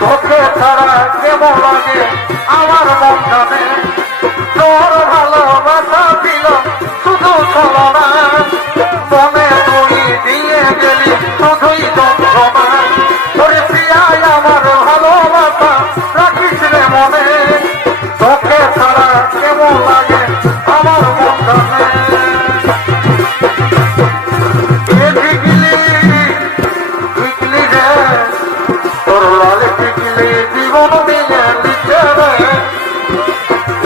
তোকে ছাড়া কেমন লাগে? আমার মন জানে তোর ভালোবাসা দিল শুধু চলো না মনে তুই দিয়ে গেলি, শুধুই যন্ত্রণা। তোরে প্রিয়ায় আমার ভালোবাসা, রাখিস রে মনে। তোকে ছাড়া কেমন লাগে? আমার মন